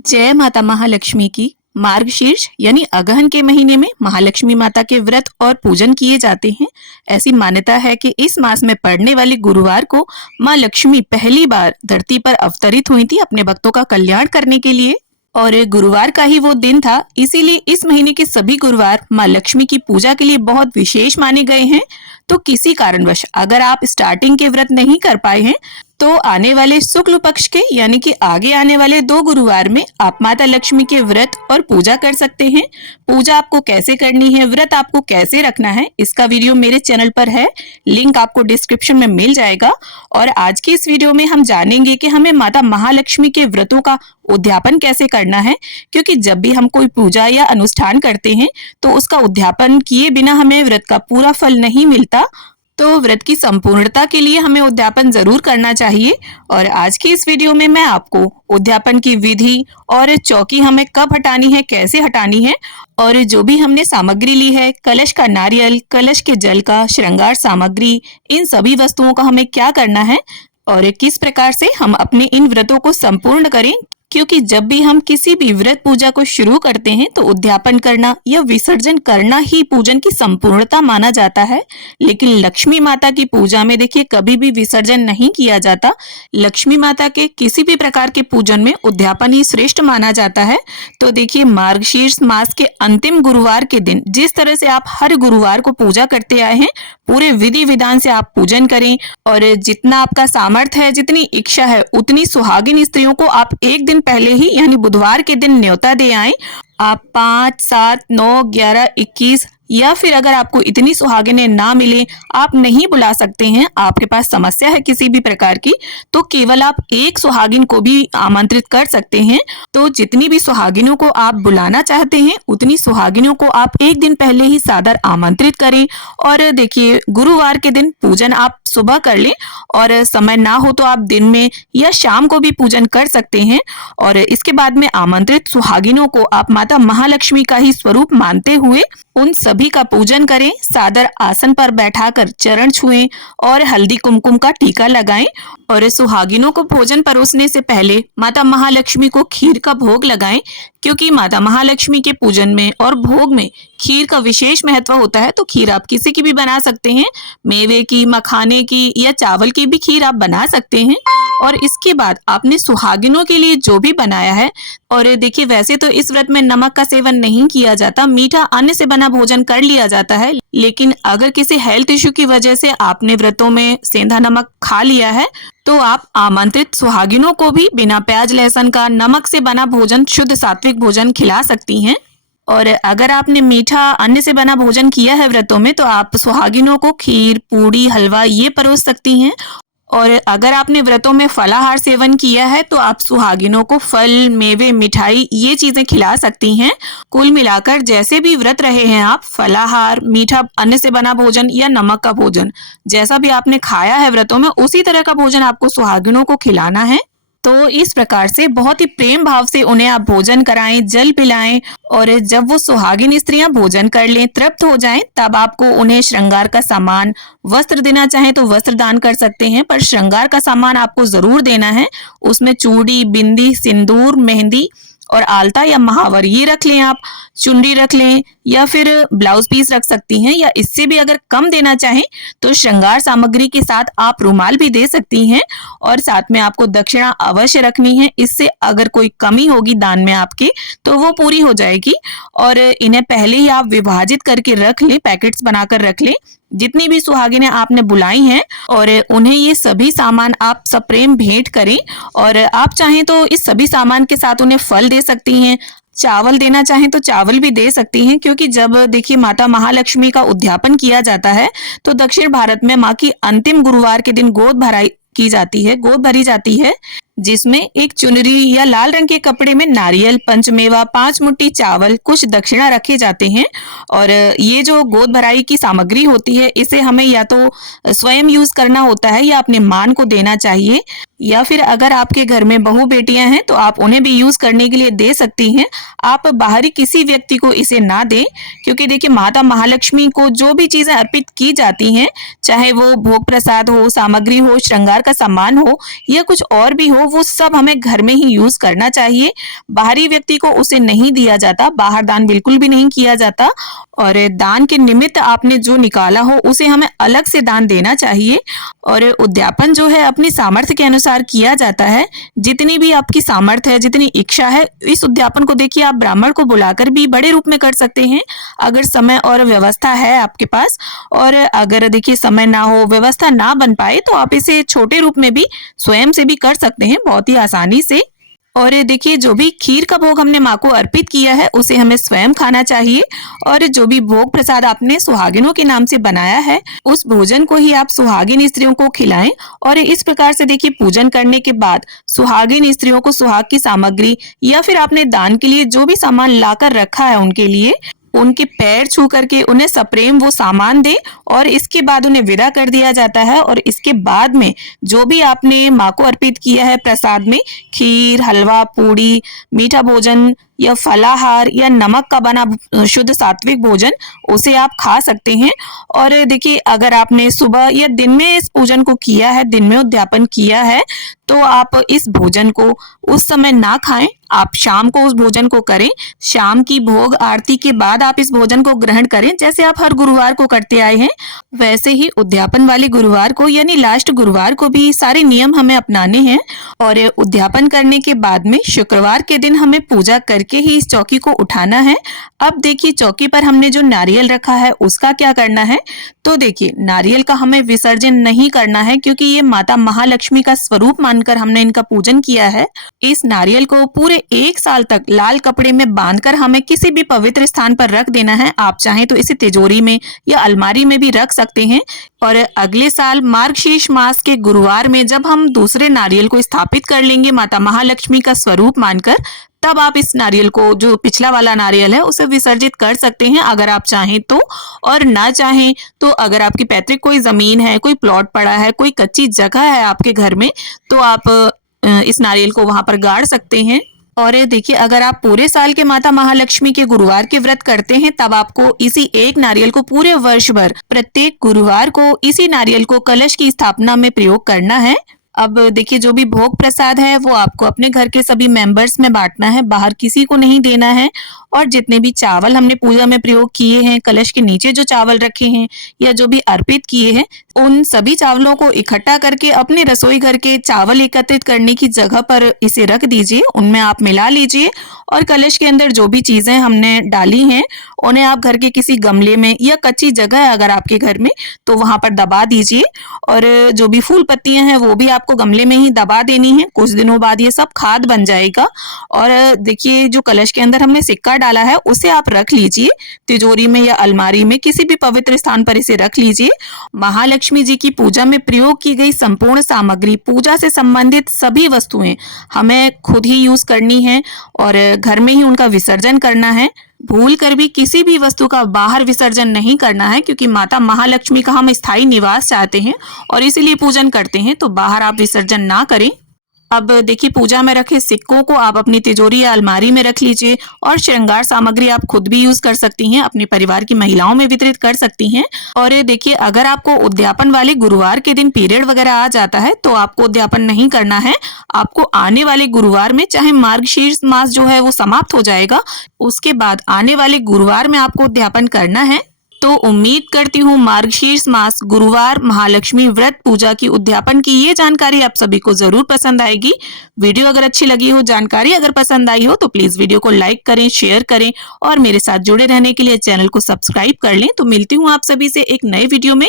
जय माता महालक्ष्मी की। मार्गशीर्ष यानी अगहन के महीने में महालक्ष्मी माता के व्रत और पूजन किए जाते हैं। ऐसी मान्यता है कि इस मास में पड़ने वाले गुरुवार को माँ लक्ष्मी पहली बार धरती पर अवतरित हुई थी अपने भक्तों का कल्याण करने के लिए, और गुरुवार का ही वो दिन था। इसीलिए इस महीने के सभी गुरुवार माँ लक्ष्मी की पूजा के लिए बहुत विशेष माने गए हैं। तो किसी कारणवश अगर आप स्टार्टिंग के व्रत नहीं कर पाए हैं तो आने वाले शुक्ल पक्ष के यानी कि आगे आने वाले 2 गुरुवार में आप माता लक्ष्मी के व्रत और पूजा कर सकते हैं। पूजा आपको कैसे करनी है, व्रत आपको कैसे रखना है, इसका वीडियो मेरे चैनल पर है, लिंक आपको डिस्क्रिप्शन में मिल जाएगा। और आज की इस वीडियो में हम जानेंगे कि हमें माता महालक्ष्मी के व्रतों का उद्यापन कैसे करना है, क्योंकि जब भी हम कोई पूजा या अनुष्ठान करते हैं तो उसका उद्यापन किए बिना हमें व्रत का पूरा फल नहीं मिलता। तो व्रत की संपूर्णता के लिए हमें उद्यापन जरूर करना चाहिए। और आज की इस वीडियो में मैं आपको उद्यापन की विधि और चौकी हमें कब हटानी है, कैसे हटानी है, और जो भी हमने सामग्री ली है, कलश का नारियल, कलश के जल का, श्रृंगार सामग्री, इन सभी वस्तुओं का हमें क्या करना है और किस प्रकार से हम अपने इन व्रतों को संपूर्ण करें। क्योंकि जब भी हम किसी भी व्रत पूजा को शुरू करते हैं तो उद्यापन करना या विसर्जन करना ही पूजन की संपूर्णता माना जाता है। लेकिन लक्ष्मी माता की पूजा में देखिए कभी भी विसर्जन नहीं किया जाता। लक्ष्मी माता के किसी भी प्रकार के पूजन में उद्यापन ही श्रेष्ठ माना जाता है। तो देखिए मार्गशीर्ष मास के अंतिम गुरुवार के दिन जिस तरह से आप हर गुरुवार को पूजा करते आए हैं, पूरे विधि विधान से आप पूजन करें और जितना आपका सामर्थ्य है, जितनी इच्छा है, उतनी सुहागिन स्त्रियों को आप एक दिन पहले ही यानी बुधवार के दिन न्योता दे आएं। आप 5, 7, 9, 11, 21 या फिर अगर आपको इतनी सुहागिनें ना मिले, आप नहीं बुला सकते हैं, आपके पास समस्या है किसी भी प्रकार की, तो केवल आप एक सुहागिन को भी आमंत्रित कर सकते हैं। तो जितनी भी सुहागिनों को आप बुलाना चाहते हैं उतनी सुहागिनों को आप एक दिन पहले ही सादर आमंत्रित करें। और देखिए गुरुवार के दिन पूजन आप सुबह कर लें और समय ना हो तो आप दिन में या शाम को भी पूजन कर सकते हैं। और इसके बाद में आमंत्रित सुहागिनों को आप माता महालक्ष्मी का ही स्वरूप मानते हुए उन सभी का पूजन करें। सादर आसन पर बैठाकर चरण छुएं और हल्दी कुमकुम का टीका लगाएं। और सुहागिनों को भोजन परोसने से पहले माता महालक्ष्मी को खीर का भोग लगाएं, क्योंकि माता महालक्ष्मी के पूजन में और भोग में खीर का विशेष महत्व होता है। तो खीर आप किसी की भी बना सकते हैं, मेवे की, मखाने की या चावल की भी खीर आप बना सकते हैं। और इसके बाद आपने सुहागिनों के लिए जो भी बनाया है, और देखिए वैसे तो इस व्रत में नमक का सेवन नहीं किया जाता, मीठा अन्न से बना भोजन कर लिया जाता है। लेकिन अगर किसी हेल्थ इश्यू की वजह से आपने व्रतों में सेंधा नमक खा लिया है तो आप आमंत्रित सुहागिनों को भी बिना प्याज लहसुन का नमक से बना भोजन, शुद्ध सात्विक भोजन खिला सकती हैं। और अगर आपने मीठा अन्न से बना भोजन किया है व्रतों में तो आप सुहागिनों को खीर, पूड़ी, हलवा ये परोस सकती हैं। और अगर आपने व्रतों में फलाहार सेवन किया है तो आप सुहागिनों को फल, मेवे, मिठाई ये चीजें खिला सकती हैं। कुल मिलाकर जैसे भी व्रत रहे हैं आप, फलाहार, मीठा अन्न से बना भोजन या नमक का भोजन, जैसा भी आपने खाया है व्रतों में उसी तरह का भोजन आपको सुहागिनों को खिलाना है। तो इस प्रकार से बहुत ही प्रेम भाव से उन्हें आप भोजन कराएं, जल पिलाएं। और जब वो सुहागिन स्त्रियां भोजन कर लें, तृप्त हो जाएं, तब आपको उन्हें श्रृंगार का सामान, वस्त्र देना चाहें तो वस्त्र दान कर सकते हैं, पर श्रृंगार का सामान आपको जरूर देना है। उसमें चूड़ी, बिंदी, सिंदूर, मेहंदी और आलता या महावर ये रख लें, आप चुनरी रख लें या फिर ब्लाउज पीस रख सकती हैं। या इससे भी अगर कम देना चाहें तो श्रृंगार सामग्री के साथ आप रुमाल भी दे सकती हैं। और साथ में आपको दक्षिणा अवश्य रखनी है, इससे अगर कोई कमी होगी दान में आपके तो वो पूरी हो जाएगी। और इन्हें पहले ही आप विभाजित करके रख लें, पैकेट्स बनाकर रख लें जितनी भी सुहागिनें आपने बुलाई हैं, और उन्हें ये सभी सामान आप सप्रेम भेंट करें। और आप चाहें तो इस सभी सामान के साथ उन्हें फल दे सकती हैं, चावल देना चाहें तो चावल भी दे सकती हैं। क्योंकि जब देखिए माता महालक्ष्मी का उद्यापन किया जाता है तो दक्षिण भारत में माँ की अंतिम गुरुवार के दिन गोद भराई की जाती है, गोद भरी जाती है, जिसमें एक चुनरी या लाल रंग के कपड़े में नारियल, पंचमेवा, 5 मुट्ठी चावल, कुछ दक्षिणा रखे जाते हैं। और ये जो गोद भराई की सामग्री होती है इसे हमें या तो स्वयं यूज करना होता है या अपने मान को देना चाहिए, या फिर अगर आपके घर में बहू बेटियां हैं तो आप उन्हें भी यूज करने के लिए दे सकती हैं। आप बाहरी किसी व्यक्ति को इसे ना दें, क्योंकि देखिए माता महालक्ष्मी को जो भी चीजें अर्पित की जाती हैं, चाहे वो भोग प्रसाद हो, सामग्री हो, श्रृंगार का सामान हो या कुछ और भी हो, वो सब हमें घर में ही यूज करना चाहिए। बाहरी व्यक्ति को उसे नहीं दिया जाता, बाहर दान बिल्कुल भी नहीं किया जाता। और दान के निमित्त आपने जो निकाला हो उसे हमें अलग से दान देना चाहिए। और उद्यापन जो है अपनी सामर्थ्य के अनुसार किया जाता है। जितनी भी आपकी सामर्थ्य है, जितनी इच्छा है, इस उद्यापन को देखिए आप ब्राह्मण को बुलाकर भी बड़े रूप में कर सकते हैं अगर समय और व्यवस्था है आपके पास। और अगर देखिए समय ना हो, व्यवस्था ना बन पाए, तो आप इसे छोटे रूप में भी स्वयं से भी कर सकते हैं बहुत ही आसानी से। और देखिए जो भी खीर का भोग हमने माँ को अर्पित किया है उसे हमें स्वयं खाना चाहिए। और जो भी भोग प्रसाद आपने सुहागिनों के नाम से बनाया है उस भोजन को ही आप सुहागिन स्त्रियों को खिलाएं। और इस प्रकार से देखिए पूजन करने के बाद सुहागिन स्त्रियों को सुहाग की सामग्री या फिर आपने दान के लिए जो भी सामान लाकर रखा है उनके लिए, उनके पैर छू करके उन्हें सप्रेम वो सामान दे और इसके बाद उन्हें विदा कर दिया जाता है। और इसके बाद में जो भी आपने माँ को अर्पित किया है प्रसाद में, खीर, हलवा, पूड़ी, मीठा भोजन या फलाहार या नमक का बना शुद्ध सात्विक भोजन, उसे आप खा सकते हैं। और देखिए अगर आपने सुबह या दिन में इस पूजन को किया है, दिन में उद्यापन किया है, तो आप इस भोजन को उस समय ना खाएं, आप शाम को उस भोजन को करें। शाम की भोग आरती के बाद आप इस भोजन को ग्रहण करें, जैसे आप हर गुरुवार को करते आए हैं। वैसे ही उद्यापन वाले गुरुवार को यानी लास्ट गुरुवार को भी सारे नियम हमें अपनाने हैं। और उद्यापन करने के बाद में शुक्रवार के दिन हमें पूजा करके ही इस चौकी को उठाना है। अब देखिए चौकी पर हमने जो नारियल रखा है उसका क्या करना है। तो देखिए नारियल का हमें विसर्जन नहीं करना है, क्योंकि ये माता महालक्ष्मी का स्वरूप मानकर हमने इनका पूजन किया है। इस नारियल को पूरे 1 साल तक लाल कपड़े में बांधकर हमें किसी भी पवित्र स्थान पर रख देना है। आप चाहें तो इसे तिजोरी में या अलमारी में भी रख सकते हैं। और अगले साल मार्गशीर्ष मास के गुरुवार में जब हम दूसरे नारियल को स्थापित कर लेंगे माता महालक्ष्मी का स्वरूप मानकर, तब आप इस नारियल को, जो पिछला वाला नारियल है, उसे विसर्जित कर सकते हैं अगर आप चाहें तो। और ना चाहें तो अगर आपकी पैतृक कोई जमीन है, कोई प्लॉट पड़ा है, कोई कच्ची जगह है आपके घर में, तो आप इस नारियल को वहां पर गाड़ सकते हैं। और देखिए अगर आप पूरे साल के माता महालक्ष्मी के गुरुवार के व्रत करते हैं, तब आपको इसी एक नारियल को पूरे वर्ष भर प्रत्येक गुरुवार को इसी नारियल को कलश की स्थापना में प्रयोग करना है। अब देखिए जो भी भोग प्रसाद है वो आपको अपने घर के सभी मेंबर्स में बांटना है, बाहर किसी को नहीं देना है। और जितने भी चावल हमने पूजा में प्रयोग किए हैं, कलश के नीचे जो चावल रखे हैं या जो भी अर्पित किए हैं, उन सभी चावलों को इकट्ठा करके अपने रसोई घर के चावल एकत्रित करने की जगह पर इसे रख दीजिए, उनमें आप मिला लीजिए। और कलश के अंदर जो भी चीजें हमने डाली हैं उन्हें आप घर के किसी गमले में या कच्ची जगह है अगर आपके घर में, तो वहां पर दबा दीजिए। और जो भी फूल पत्तियां हैं वो भी आपको गमले में ही दबा देनी है। कुछ दिनों बाद ये सब खाद बन जाएगा। और देखिए जो कलश के अंदर हमने सिक्का डाला है उसे आप रख लीजिए तिजोरी में या अलमारी में, किसी भी पवित्र स्थान पर इसे रख लीजिए। महालक्ष्मी जी की पूजा में प्रयोग की गई संपूर्ण सामग्री, पूजा से संबंधित सभी वस्तुएं हमें खुद ही यूज करनी है और घर में ही उनका विसर्जन करना है। भूल कर भी किसी भी वस्तु का बाहर विसर्जन नहीं करना है, क्योंकि माता महालक्ष्मी का हम स्थायी निवास चाहते हैं और इसीलिए पूजन करते हैं, तो बाहर आप विसर्जन ना करें। अब देखिए पूजा में रखे सिक्कों को आप अपनी तिजोरी या अलमारी में रख लीजिए। और श्रृंगार सामग्री आप खुद भी यूज कर सकती हैं, अपने परिवार की महिलाओं में वितरित कर सकती हैं। और देखिए अगर आपको उद्यापन वाले गुरुवार के दिन पीरियड वगैरह आ जाता है तो आपको उद्यापन नहीं करना है। आपको आने वाले गुरुवार में, चाहे मार्गशीर्ष मास जो है वो समाप्त हो जाएगा, उसके बाद आने वाले गुरुवार में आपको उद्यापन करना है। तो उम्मीद करती हूँ मार्गशीर्ष मास गुरुवार महालक्ष्मी व्रत पूजा की उद्यापन की ये जानकारी आप सभी को जरूर पसंद आएगी। वीडियो अगर अच्छी लगी हो, जानकारी अगर पसंद आई हो, तो प्लीज वीडियो को लाइक करें, शेयर करें और मेरे साथ जुड़े रहने के लिए चैनल को सब्सक्राइब कर लें। तो मिलती हूँ आप सभी से एक नए वीडियो में।